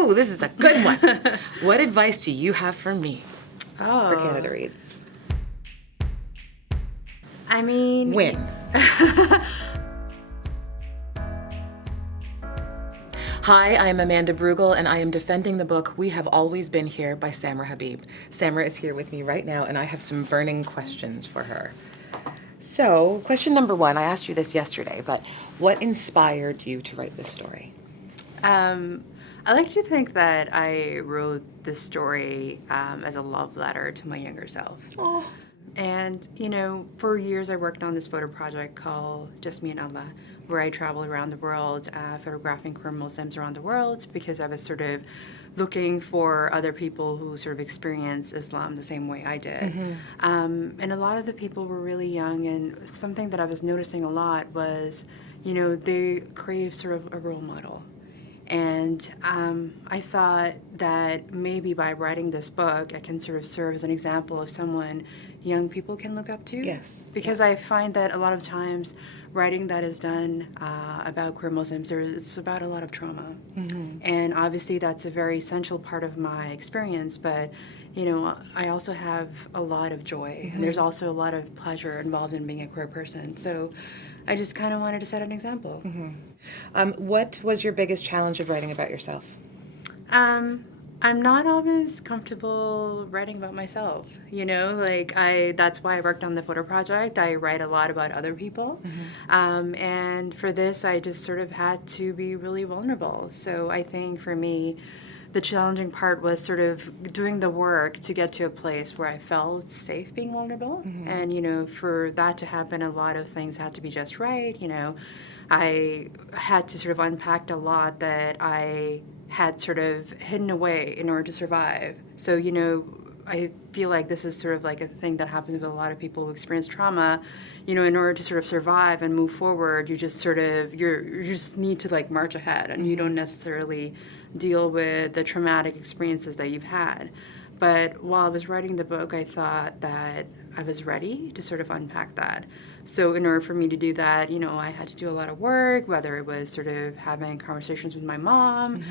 Ooh, this is a good one. What advice do you have for me for Canada Reads? I mean... Win. Hi, I'm Amanda Brugel, and I am defending the book We Have Always Been Here by Samra Habib. Samra is here with me right now, and I have some burning questions for her. So, question number one, I asked you this yesterday, but what inspired you to write this story? I like to think that I wrote this story as a love letter to my younger self. Oh. And, for years I worked on this photo project called Just Me and Allah, where I traveled around the world photographing queer Muslims around the world because I was sort of looking for other people who sort of experienced Islam the same way I did. Mm-hmm. And a lot of the people were really young, and something that I was noticing a lot was, they crave sort of a role model. And I thought that maybe by writing this book, I can sort of serve as an example of someone young people can look up to. Yes. Because I find that a lot of times writing that is done about queer Muslims, it's about a lot of trauma. Mm-hmm. And obviously that's a very essential part of my experience, but I also have a lot of joy. Mm-hmm. And there's also a lot of pleasure involved in being a queer person. So I just kind of wanted to set an example. Mm-hmm. What was your biggest challenge of writing about yourself? I'm not always comfortable writing about myself, that's why I worked on the photo project. I write a lot about other people. Mm-hmm. And for this, I just sort of had to be really vulnerable. So I think for me, the challenging part was sort of doing the work to get to a place where I felt safe being vulnerable. Mm-hmm. And, for that to happen, a lot of things had to be just right. I had to sort of unpack a lot that I had sort of hidden away in order to survive. So, I feel like this is sort of like a thing that happens with a lot of people who experience trauma. In order to sort of survive and move forward, you just sort of, you just need to like march ahead, and you don't necessarily deal with the traumatic experiences that you've had. But while I was writing the book, I thought that I was ready to sort of unpack that. So in order for me to do that, I had to do a lot of work, whether it was sort of having conversations with my mom,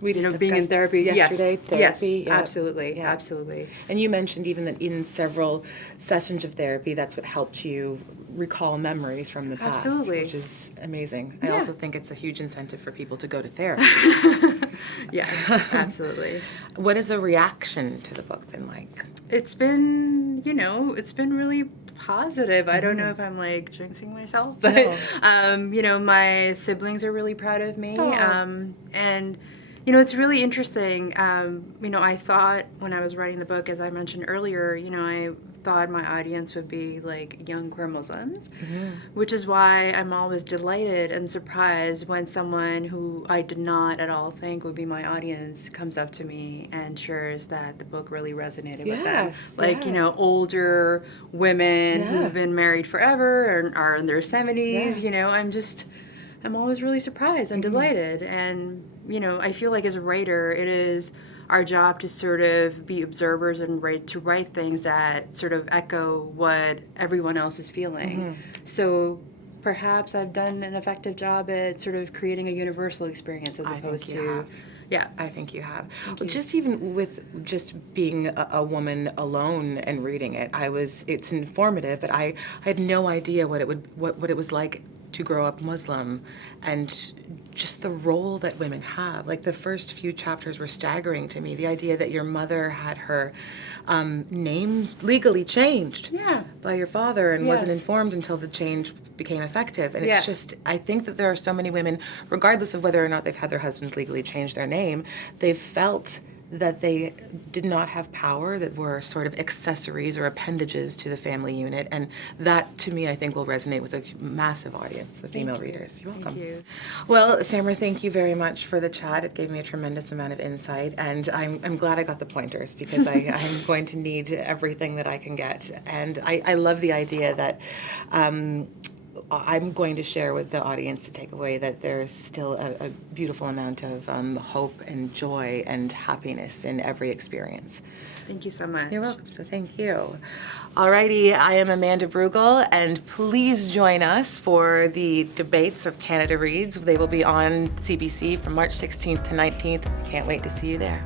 We just being in therapy. Yesterday, therapy. Yes, Yeah. absolutely, Yeah. absolutely. And you mentioned even that in several sessions of therapy, that's what helped you recall memories from the past, Absolutely. which is amazing. Yeah. I also think it's a huge incentive for people to go to therapy. Yes, absolutely. What has a reaction to the book been like? It's been, it's been really positive. I don't know if I'm like jinxing myself, but my siblings are really proud of me. And it's really interesting. I thought when I was writing the book, as I mentioned earlier, I thought my audience would be like young queer Muslims, which is why I'm always delighted and surprised when someone who I did not at all think would be my audience comes up to me and shares that the book really resonated with them. Like, older women who've been married forever and are in their 70s, I'm always really surprised and delighted. And, I feel like as a writer, it is our job to sort of be observers and to write things that sort of echo what everyone else is feeling. So perhaps I've done an effective job at sort of creating a universal experience as opposed to... Yeah, I think you have. Just even with just being a woman alone and reading it, it's informative, but I had no idea what it was like to grow up Muslim, and just the role that women have. Like the first few chapters were staggering to me. The idea that your mother had her name legally changed by your father and wasn't informed until the change became effective. And it's just, I think that there are so many women, regardless of whether or not they've had their husbands legally change their name, they've felt that they did not have power, that were sort of accessories or appendages to the family unit. And that, to me, I think will resonate with a massive audience of female readers. You're welcome. Thank you. Well, Samra, thank you very much for the chat. It gave me a tremendous amount of insight. And I'm glad I got the pointers because I'm going to need everything that I can get. And I love the idea that I'm going to share with the audience to take away that there's still a beautiful amount of hope and joy and happiness in every experience. Thank you so much. You're welcome. So thank you. Alrighty, I am Amanda Brugel, and please join us for the debates of Canada Reads. They will be on CBC from March 16th to 19th. Can't wait to see you there.